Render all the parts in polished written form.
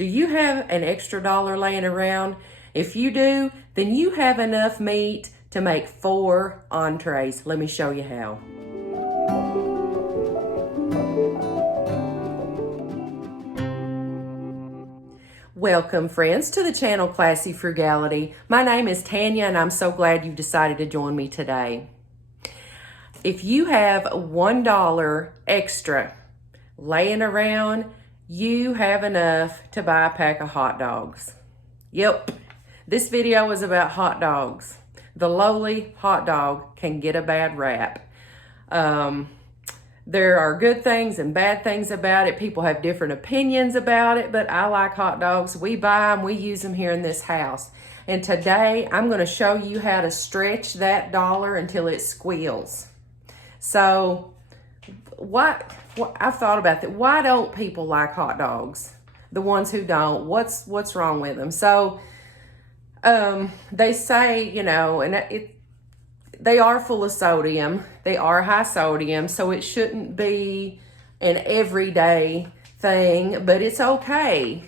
Do you have an extra dollar laying around? If you do, then you have enough meat to make 4 entrees. Let me show you how. Welcome, friends, to the channel Classy Frugality. My name is Tanya, and I'm so glad you decided to join me today. If you have $1 extra laying around, you have enough to buy a pack of hot dogs. Yep, this video is about hot dogs. The lowly hot dog can get a bad rap. There are good things and bad things about it. People have different opinions about it, but I like hot dogs. We buy them, we use them here in this house. And today I'm going to show you how to stretch that dollar until it squeals. So I've thought about that. Why don't people like hot dogs? The ones who don't, what's wrong with them? So they say, you know, and they are full of sodium. They are high sodium, so it shouldn't be an everyday thing, but it's okay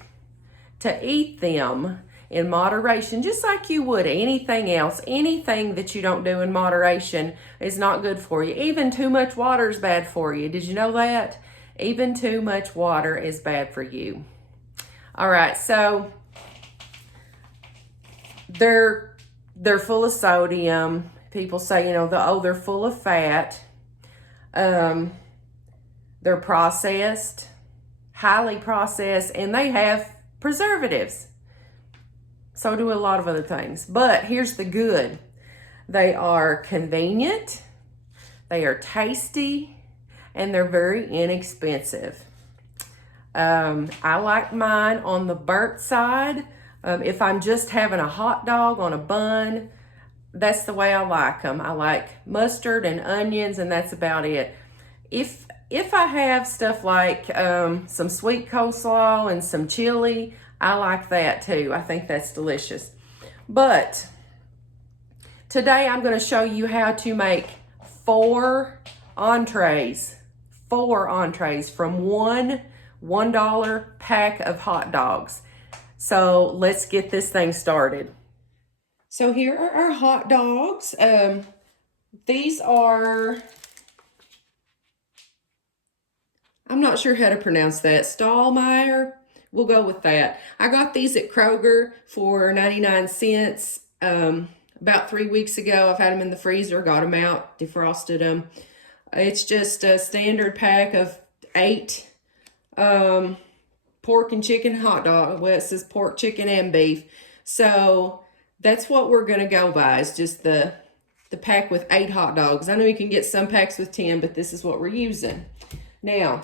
to eat them in moderation, just like you would anything else. Anything that you don't do in moderation is not good for you. Even too much water is bad for you. Did you know that? Even too much water is bad for you. All right, so they're full of sodium. People say, you know, they're full of fat. They're processed, highly processed, and they have preservatives. So do a lot of other things. But here's the good. They are convenient, they are tasty, and they're very inexpensive. I like mine on the burnt side. If I'm just having a hot dog on a bun, that's the way I like them. I like mustard and onions, and that's about it. If I have stuff like some sweet coleslaw and some chili, I like that too. I think that's delicious. But today I'm going to show you how to make 4 entrees. 4 entrees from one $1 pack of hot dogs. So let's get this thing started. So here are our hot dogs. These are, I'm not sure how to pronounce that, Stallmeyer. We'll go with that. I got these at Kroger for 99 cents about 3 weeks ago. I've had them in the freezer, got them out, defrosted them. It's just a standard pack of 8 pork and chicken hot dog. Well, it says pork, chicken, and beef. So that's what we're going to go by, is just the pack with 8 hot dogs. I know you can get some packs with 10, but this is what we're using. Now,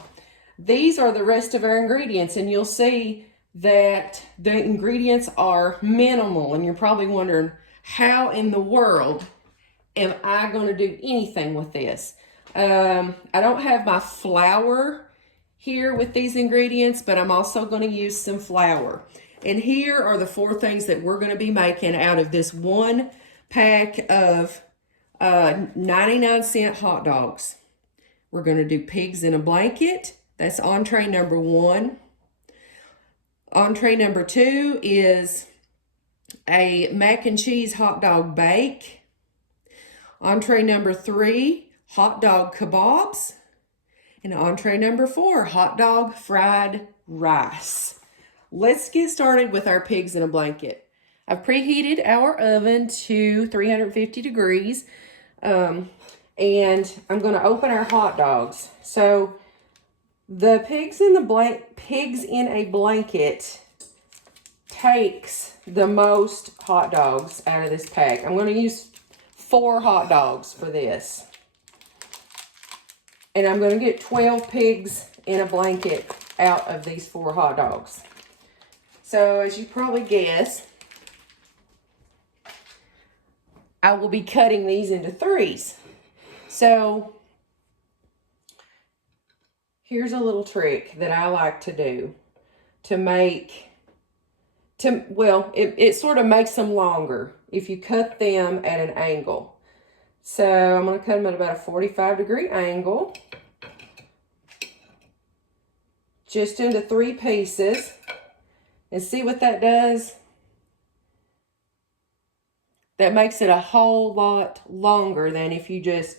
these are the rest of our ingredients, and you'll see that the ingredients are minimal, and you're probably wondering, how in the world am I going to do anything with this? I don't have my flour here with these ingredients, but I'm also going to use some flour. And here are the 4 things that we're going to be making out of this 1 pack of 99-cent hot dogs. We're going to do pigs in a blanket. That's entree number 1. Entree number 2 is a mac and cheese hot dog bake. Entree number 3, hot dog kebabs. And entree number 4, hot dog fried rice. Let's get started with our pigs in a blanket. I've preheated our oven to 350 degrees. And I'm going to open our hot dogs. So the pigs in a blanket takes the most hot dogs out of this pack. I'm going to use 4 hot dogs for this. And I'm going to get 12 pigs in a blanket out of these 4 hot dogs. So as you probably guess, I will be cutting these into 3s. So here's a little trick that I like to do it sort of makes them longer if you cut them at an angle. So I'm going to cut them at about a 45-degree angle, just into 3 pieces. And see what that does? That makes it a whole lot longer than if you just,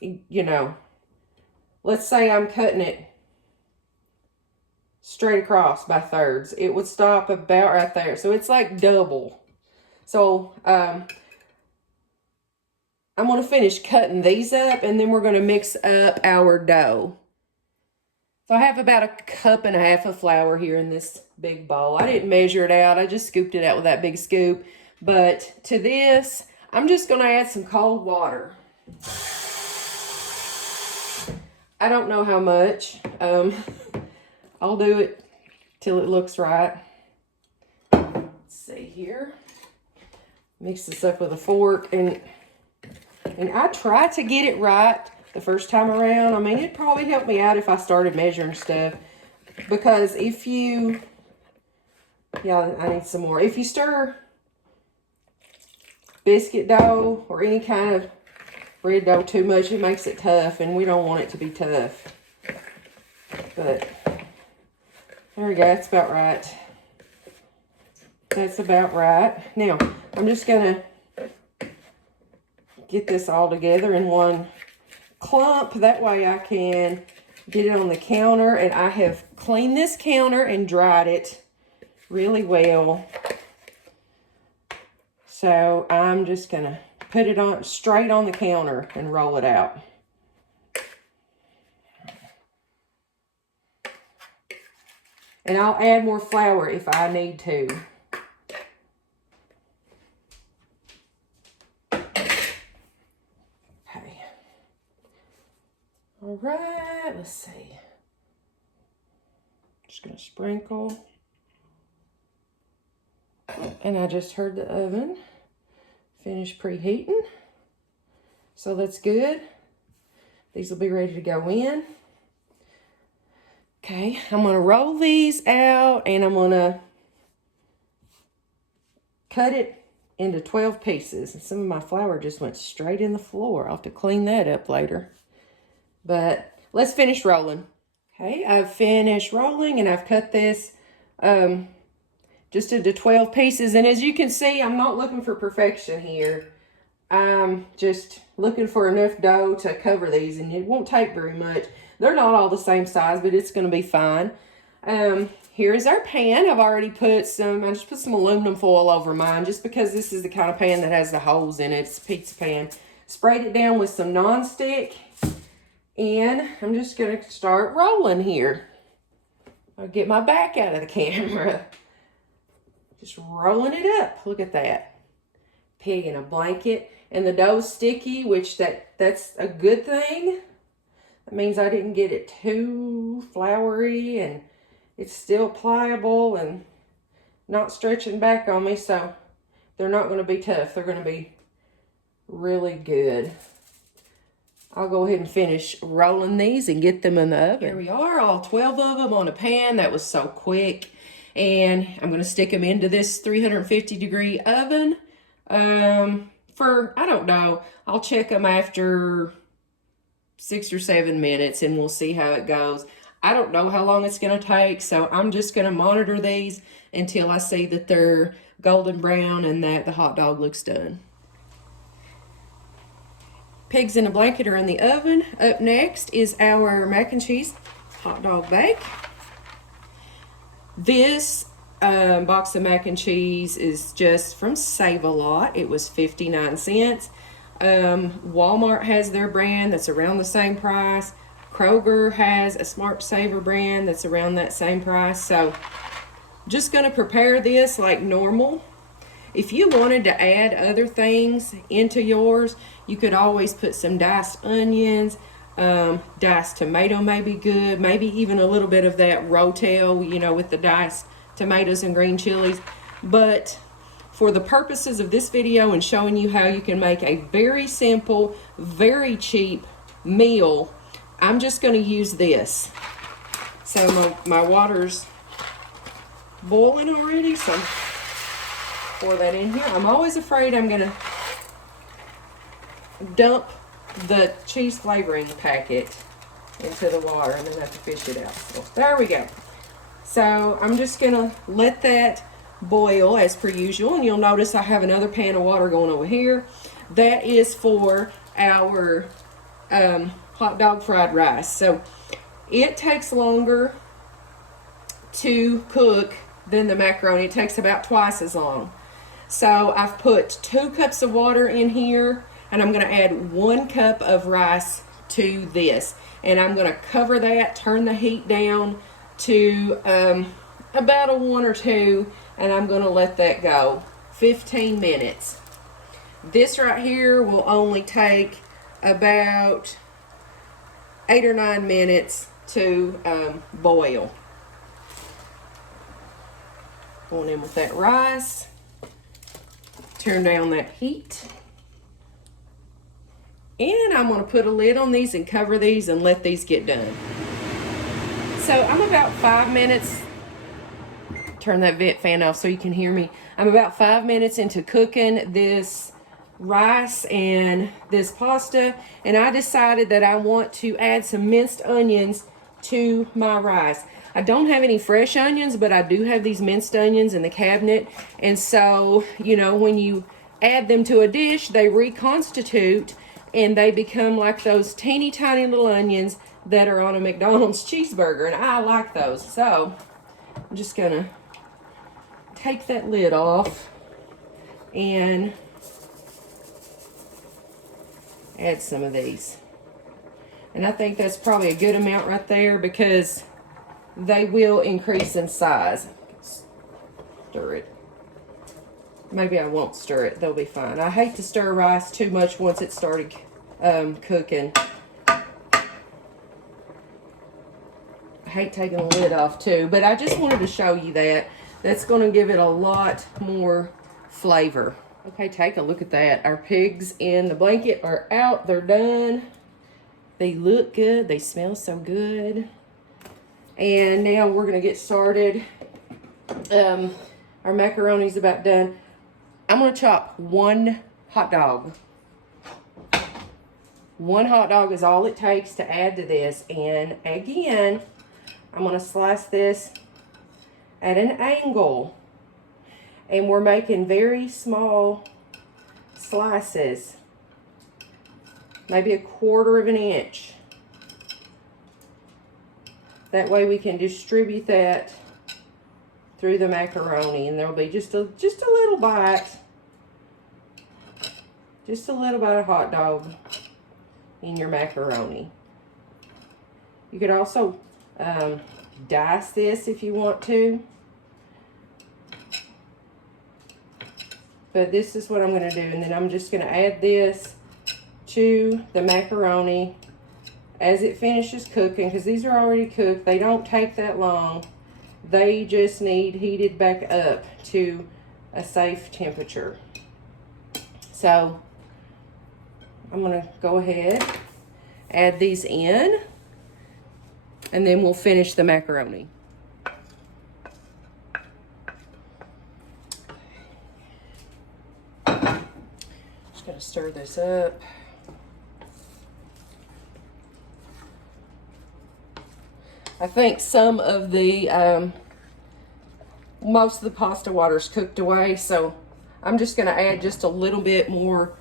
you know, let's say I'm cutting it straight across by thirds. It would stop about right there. So it's like double. So I'm going to finish cutting these up, and then we're going to mix up our dough. So I have about 1.5 cups of flour here in this big bowl. I didn't measure it out. I just scooped it out with that big scoop. But to this, I'm just going to add some cold water. I don't know how much. I'll do it till it looks right. Let's see here. Mix this up with a fork, and I try to get it right the first time around. I mean, it'd probably help me out if I started measuring stuff, because if you, yeah, I need some more. If you stir biscuit dough or any kind of bread dough too much, it makes it tough, and we don't want it to be tough. But there we go, that's about right. That's about right. Now, I'm just gonna get this all together in one clump. That way I can get it on the counter, and I have cleaned this counter and dried it really well. So I'm just gonna put it on straight on the counter and roll it out. And I'll add more flour if I need to. Okay. All right, let's see. Just gonna sprinkle. And I just heard the oven finish preheating. So that's good. These will be ready to go in. Okay, I'm going to roll these out, and I'm going to cut it into 12 pieces. And some of my flour just went straight in the floor. I'll have to clean that up later. But let's finish rolling. Okay, I've finished rolling, and I've cut this just into 12 pieces. And as you can see, I'm not looking for perfection here. I'm just looking for enough dough to cover these, and it won't take very much. They're not all the same size, but it's going to be fine. Here is our pan. I've already put some, I just put some aluminum foil over mine, just because this is the kind of pan that has the holes in it. It's a pizza pan. Sprayed it down with some nonstick, and I'm just going to start rolling here. I'll get my back out of the camera. Just rolling it up. Look at that. Pig in a blanket. And the dough's sticky, which that's a good thing. That means I didn't get it too floury, and it's still pliable and not stretching back on me. So they're not going to be tough. They're going to be really good. I'll go ahead and finish rolling these and get them in the oven. Here we are, all 12 of them on a pan. That was so quick. And I'm going to stick them into this 350 degree oven for, I don't know, I'll check them after 6 or 7 minutes, and we'll see how it goes. I don't know how long it's going to take, so I'm just going to monitor these until I see that they're golden brown and that the hot dog looks done. Pigs in a blanket are in the oven. Up next is our mac and cheese hot dog bake. This box of mac and cheese is just from Save-A-Lot. It was 59 cents. Walmart has their brand that's around the same price. Kroger has a Smart Saver brand that's around that same price. So just going to prepare this like normal. If you wanted to add other things into yours, you could always put some diced onions, diced tomato may be good, maybe even a little bit of that rotel, you know, with the diced tomatoes and green chilies. But for the purposes of this video and showing you how you can make a very simple, very cheap meal, I'm just going to use this. So my water's boiling already, so pour that in here. I'm always afraid I'm going to dump the cheese flavoring packet into the water and then have to fish it out. So there we go. So I'm just gonna let that boil as per usual, and you'll notice I have another pan of water going over here. That is for our hot dog fried rice. So it takes longer to cook than the macaroni. It takes about twice as long. So I've put 2 cups of water in here, and I'm going to add 1 cup of rice to this. And I'm going to cover that, turn the heat down to about a 1 or 2, and I'm going to let that go 15 minutes. This right here will only take about 8 or 9 minutes to boil. Going in with that rice. Turn down that heat. And I'm going to put a lid on these and cover these and let these get done. So I'm about 5 minutes. Turn that vent fan off so you can hear me. I'm about 5 minutes into cooking this rice and this pasta, and I decided that I want to add some minced onions to my rice. I don't have any fresh onions, but I do have these minced onions in the cabinet, and so, you know, when you add them to a dish, they reconstitute and they become like those teeny tiny little onions that are on a McDonald's cheeseburger, and I like those. So I'm just gonna take that lid off and add some of these. And I think that's probably a good amount right there because they will increase in size. Stir it. Maybe I won't stir it. They'll be fine. I hate to stir rice too much once it started cooking. I hate taking the lid off too, but I just wanted to show you that. That's going to give it a lot more flavor. Okay, take a look at that. Our pigs in the blanket are out. They're done. They look good. They smell so good. And now we're going to get started. Our macaroni's about done. I'm going to chop 1 hot dog. 1 hot dog is all it takes to add to this. And again, I'm going to slice this at an angle. And we're making very small slices. Maybe 1/4 of an inch. That way we can distribute that through the macaroni, and there'll be just a little bite. Just a little bite of hot dog in your macaroni. You could also dice this if you want to. But this is what I'm going to do, and then I'm just going to add this to the macaroni as it finishes cooking, because these are already cooked. They don't take that long. They just need heated back up to a safe temperature. So I'm going to go ahead, add these in, and then we'll finish the macaroni. Just got to stir this up. I think some of the, most of the pasta water's cooked away, so I'm just going to add just a little bit more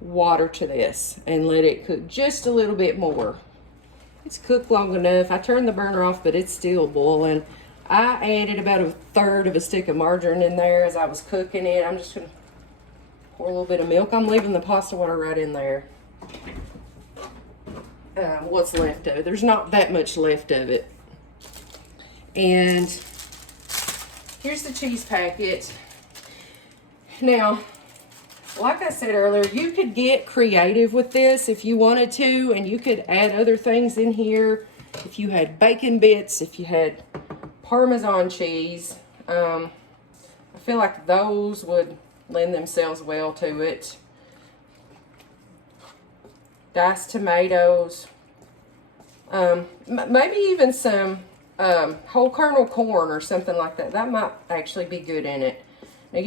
water to this and let it cook just a little bit more. It's cooked long enough. I turned the burner off, but it's still boiling. I added about 1/3 of a stick of margarine in there as I was cooking it. I'm just going to pour a little bit of milk. I'm leaving the pasta water right in there. What's left of it. There's not that much left of it. And here's the cheese packet. Now, like I said earlier, you could get creative with this if you wanted to, and you could add other things in here. If you had bacon bits, if you had Parmesan cheese, I feel like those would lend themselves well to it. Diced tomatoes, maybe even some whole kernel corn or something like that. That might actually be good in it. Now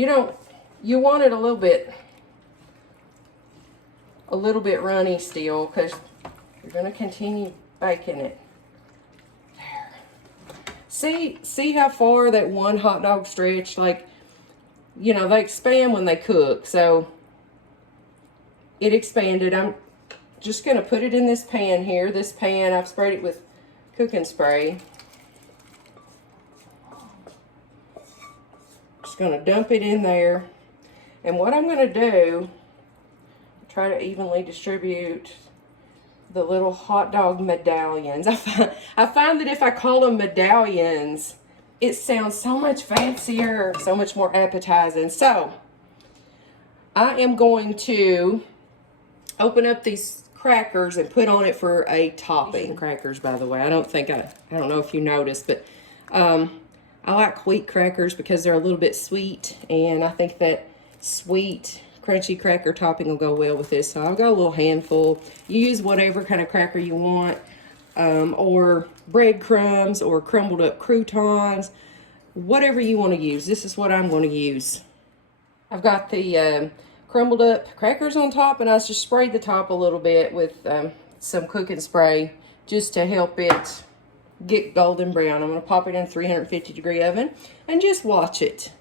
you want it a little bit runny still, because you're going to continue baking it. There. See how far that one hot dog stretched? Like, you know, they expand when they cook. So it expanded. I'm just going to put it in this pan here. This pan, I've sprayed it with cooking spray. Just going to dump it in there. And what I'm going to do, try to evenly distribute the little hot dog medallions. I find that if I call them medallions, it sounds so much fancier, so much more appetizing. So I am going to open up these crackers and put on it for a topping. Crackers, by the way. I don't know if you noticed, but I like wheat crackers because they're a little bit sweet, and I think that sweet crunchy cracker topping will go well with this. So I've got a little handful. You use whatever kind of cracker you want, or breadcrumbs or crumbled up croutons, whatever you want to use. This is what I'm going to use. I've got the crumbled up crackers on top, and I just sprayed the top a little bit with some cooking spray just to help it get golden brown. I'm going to pop it in a 350-degree oven and just watch it.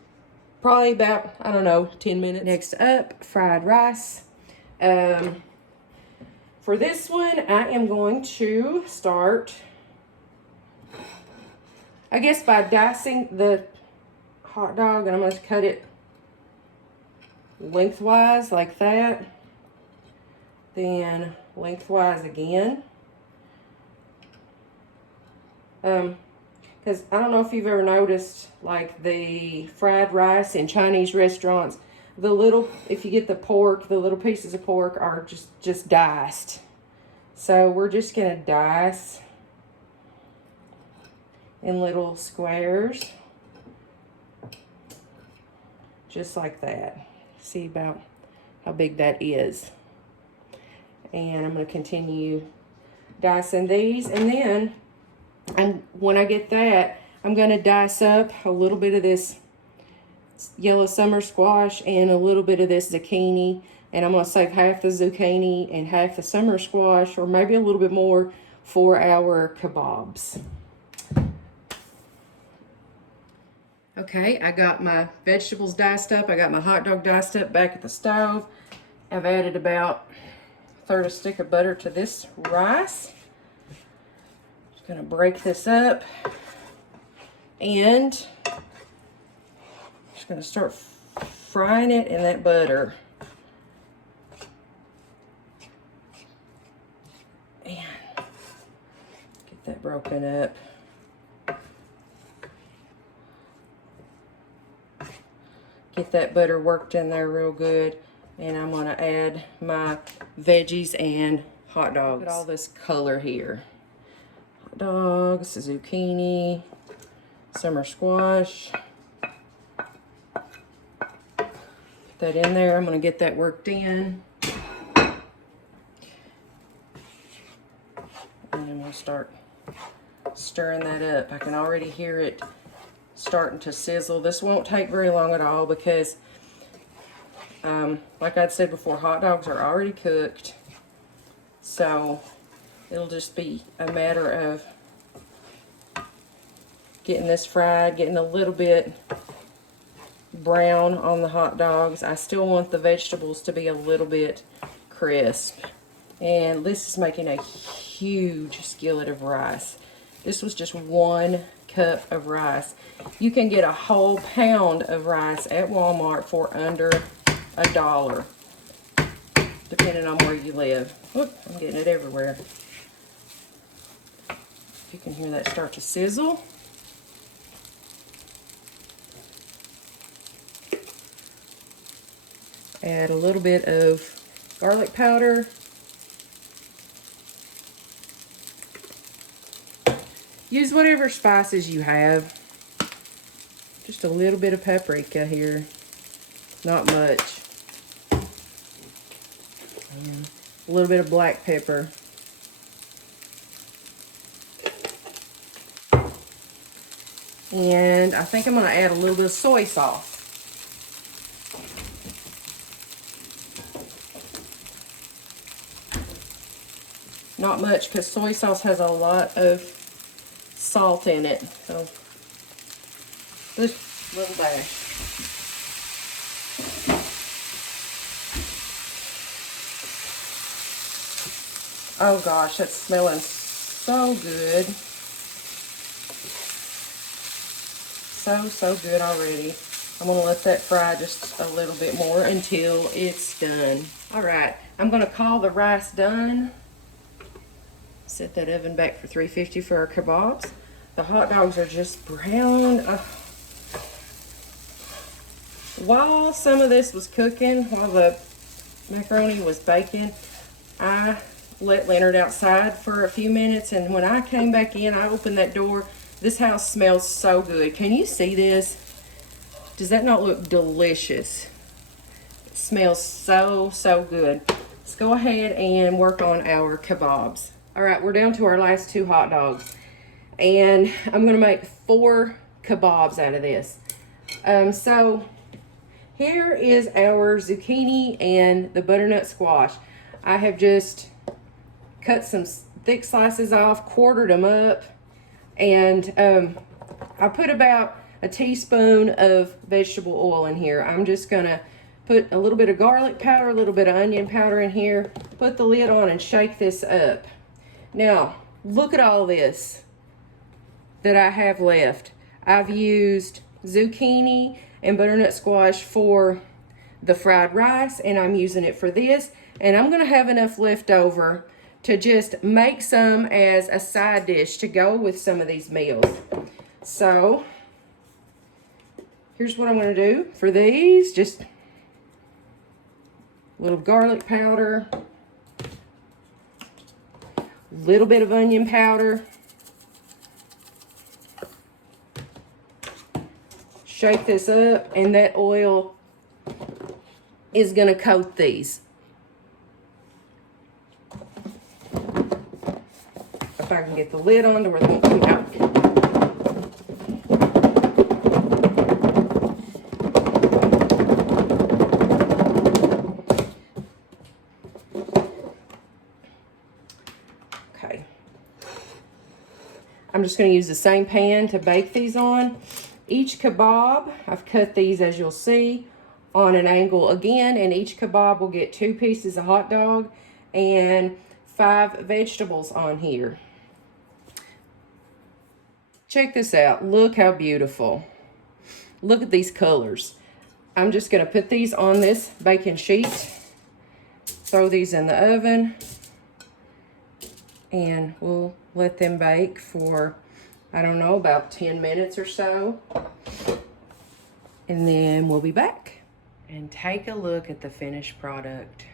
Probably about, I don't know, 10 minutes. Next up, fried rice. For this one, I am going to start, I guess, by dicing the hot dog, and I'm going to cut it lengthwise like that. Then lengthwise again. Because I don't know if you've ever noticed, like the fried rice in Chinese restaurants, the little, if you get the pork, the little pieces of pork are just diced. So we're just going to dice in little squares, just like that. See about how big that is. And I'm going to continue dicing these, and then when I get that, I'm going to dice up a little bit of this yellow summer squash and a little bit of this zucchini, and I'm going to save half the zucchini and half the summer squash, or maybe a little bit more, for our kebabs. Okay, I got my vegetables diced up. I got my hot dog diced up back at the stove. I've added about a third of a stick of butter to this rice. Just gonna break this up, and just gonna start frying it in that butter. And get that broken up. Get that butter worked in there real good, and I'm going to add my veggies and hot dogs. Look at all this color here. Hot dogs, zucchini, summer squash. Put that in there. I'm going to get that worked in. And I'm going to start stirring that up. I can already hear it starting to sizzle. This won't take very long at all because, like I'd said before, hot dogs are already cooked. So it'll just be a matter of getting this fried, getting a little bit brown on the hot dogs. I still want the vegetables to be a little bit crisp. And this is making a huge skillet of rice. This was just 1 cup of rice. You can get a whole pound of rice at Walmart for under $1, depending on where you live. Whoop, I'm getting it everywhere. You can hear that start to sizzle. Add a little bit of garlic powder. Use whatever spices you have. Just a little bit of paprika here. Not much. And a little bit of black pepper. And I think I'm going to add a little bit of soy sauce. Not much, because soy sauce has a lot of salt in it. So Just a little dash. Oh gosh, that's smelling so good. So good already. I'm gonna let that fry just a little bit more until it's done. All right, I'm gonna call the rice done. Set that oven back for 350 for our kebabs. The hot dogs are just brown. While some of this was cooking, while the macaroni was baking, I let Leonard outside for a few minutes, and when I came back in, I opened that door. This house smells so good. Can you see this? Does that not look delicious? It smells so good. Let's go ahead and work on our kebabs. All right, we're down to our last 2 hot dogs, and I'm gonna make 4 kebabs out of this. So here is our zucchini and the butternut squash. I have just cut some thick slices off, quartered them up, and I put about a teaspoon of vegetable oil in here. I'm just gonna put a little bit of garlic powder, a little bit of onion powder in here, put the lid on and shake this up. Now, look at all this that I have left. I've used zucchini and butternut squash for the fried rice, and I'm using it for this, and I'm gonna have enough left over to just make some as a side dish to go with some of these meals. So here's what I'm gonna do for these. Just a little garlic powder, a little bit of onion powder. Shake this up, and that oil is gonna coat these. If I can get the lid on to where they won't come out. Okay. I'm just gonna use the same pan to bake these on. Each kebab, I've cut these, as you'll see, on an angle again, and each kebab will get 2 pieces of hot dog and 5 vegetables on here. Check this out. Look how beautiful. Look at these colors. I'm just gonna put these on this baking sheet, throw these in the oven, and we'll let them bake for, I don't know, about 10 minutes or so. And then we'll be back. And take a look at the finished product.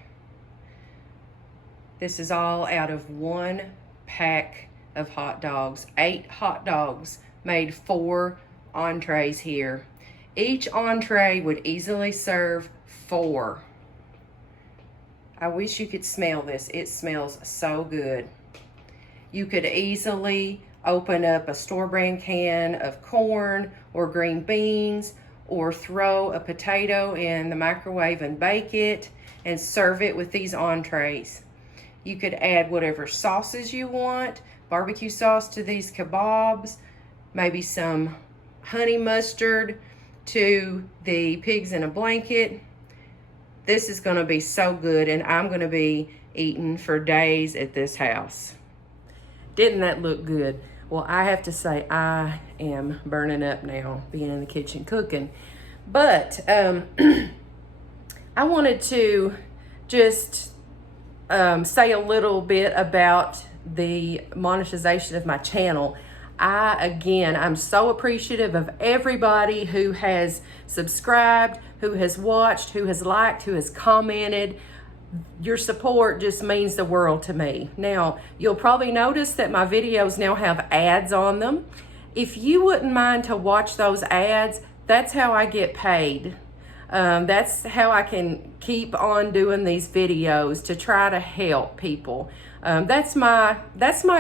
This is all out of 1 pack of hot dogs. 8 hot dogs made 4 entrees here. Each entree would easily serve 4. I wish you could smell this. It smells so good. You could easily open up a store brand can of corn or green beans, or throw a potato in the microwave and bake it and serve it with these entrees. You could add whatever sauces you want, barbecue sauce to these kebabs, maybe some honey mustard to the pigs in a blanket. This is gonna be so good, and I'm gonna be eating for days at this house. Didn't that look good? Well, I have to say, I am burning up now, being in the kitchen cooking. But I wanted to just say a little bit about the monetization of my channel. I'm so appreciative of everybody who has subscribed, who has watched, who has liked, who has commented. Your support just means the world to me. Now, you'll probably notice that my videos now have ads on them. If you wouldn't mind to watch those ads, that's how I get paid. That's how I can keep on doing these videos, to try to help people. That's my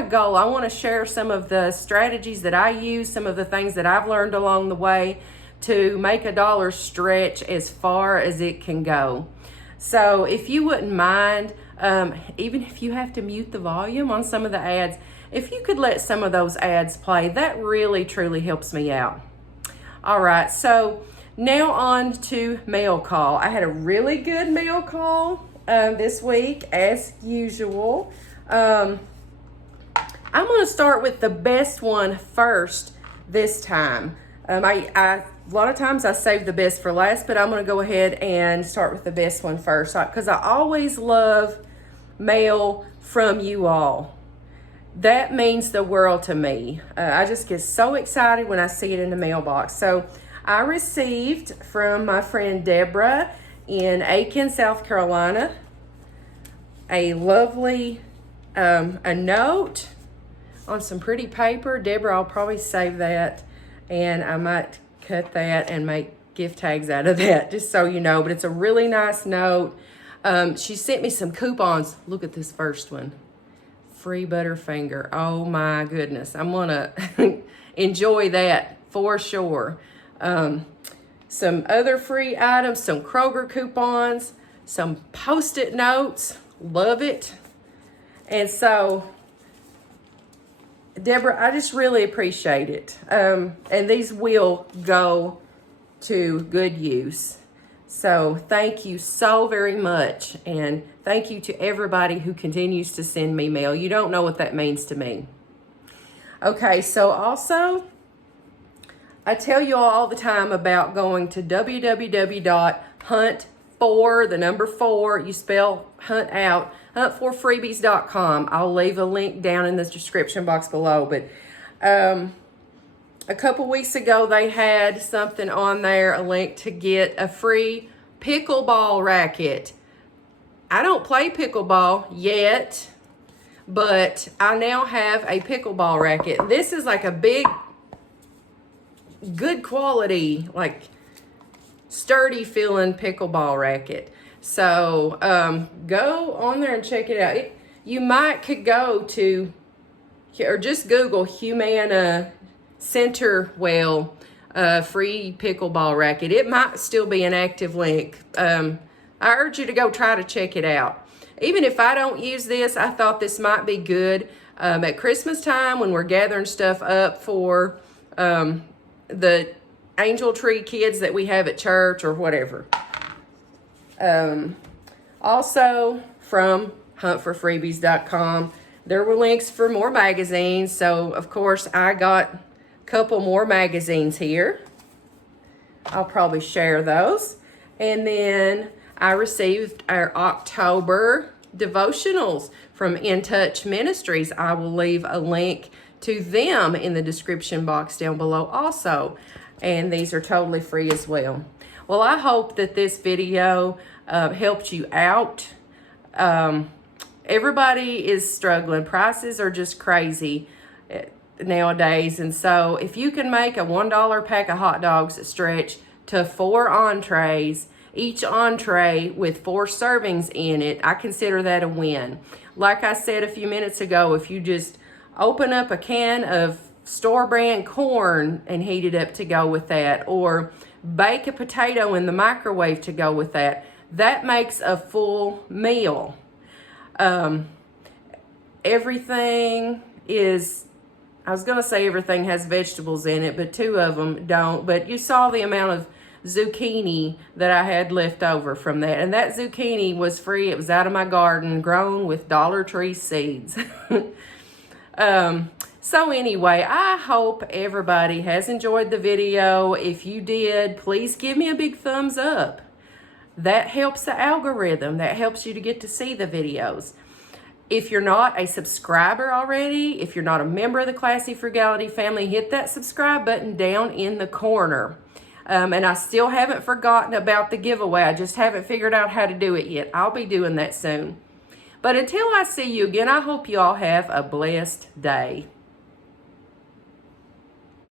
goal. I want to share some of the strategies that I use, some of the things that I've learned along the way to make a dollar stretch as far as it can go. So if you wouldn't mind, even if you have to mute the volume on some of the ads, if you could let some of those ads play, that really truly helps me out. All right, so now on to mail call. I had a really good mail call this week, as usual. I'm going to start with the best one first this time. A lot of times I save the best for last, but I'm going to go ahead and start with the best one first because I always love mail from you all. That means the world to me. I just get so excited when I see it in the mailbox. So I received from my friend Deborah in Aiken, South Carolina, a lovely a note on some pretty paper. Deborah, I'll probably save that, and I might cut that and make gift tags out of that, just so you know. But it's a really nice note. She sent me some coupons. Look at this first one. Free Butterfinger. Oh my goodness. I'm gonna enjoy that for sure. Some other free items, some Kroger coupons, some Post-it notes. Love it. And so, Deborah, I just really appreciate it. And these will go to good use. So thank you so very much. And thank you to everybody who continues to send me mail. You don't know what that means to me. Okay, so also, I tell you all the time about going to www.hunt4, you spell hunt out, hunt4freebies.com. I'll leave a link down in the description box below. But a couple weeks ago, they had something on there, a link to get a free pickleball racket. I don't play pickleball yet, but I now have a pickleball racket. This is like a big, good quality, like sturdy feeling pickleball racket. So go on there and check it out. You could go to, or just Google Humana Centerwell free pickleball racket. It might still be an active link. I urge you to go try to check it out. Even if I don't use this, I thought this might be good at Christmas time when we're gathering stuff up for the angel tree kids that we have at church or whatever. Also from huntforfreebies.com, there were links for more magazines. So of course I got a couple more magazines here. I'll probably share those. And then I received our October devotionals from In Touch Ministries. I will leave a link to them in the description box down below also. And these are totally free as well. Well, I hope that this video helped you out. Everybody is struggling. Prices are just crazy nowadays. And so if you can make a $1 pack of hot dogs stretch to 4 entrees, each entree with 4 servings in it, I consider that a win. Like I said a few minutes ago, if you just open up a can of store brand corn and heat it up to go with that, or bake a potato in the microwave to go with that, that makes a full meal. Everything is, I was going to say everything has vegetables in it, but 2 of them don't. But you saw the amount of zucchini that I had left over from that. And that zucchini was free. It was out of my garden, grown with Dollar Tree seeds. So anyway, I hope everybody has enjoyed the video. If you did, please give me a big thumbs up. That helps the algorithm. That helps you to get to see the videos. If you're not a subscriber already, if you're not a member of the Classy Frugality family, hit that subscribe button down in the corner. And I still haven't forgotten about the giveaway. I just haven't figured out how to do it yet. I'll be doing that soon. But until I see you again, I hope you all have a blessed day.